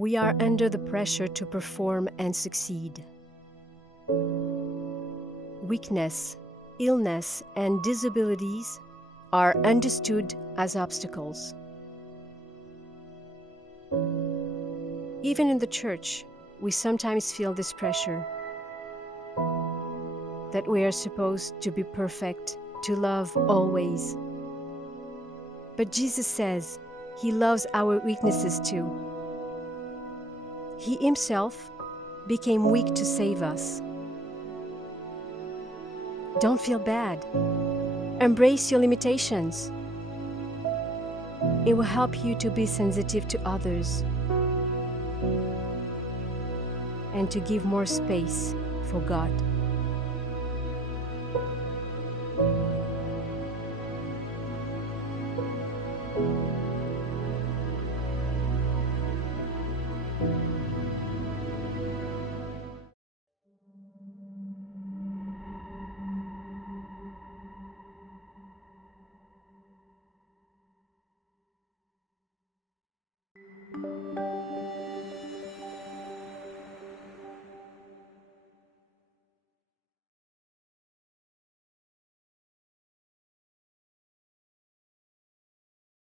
we are under the pressure to perform and succeed. Weakness, illness, and disabilities are understood as obstacles. Even in the church, we sometimes feel this pressure that we are supposed to be perfect, to love always. But Jesus says He loves our weaknesses too. He Himself became weak to save us. Don't feel bad. Embrace your limitations. It will help you to be sensitive to others and to give more space for God.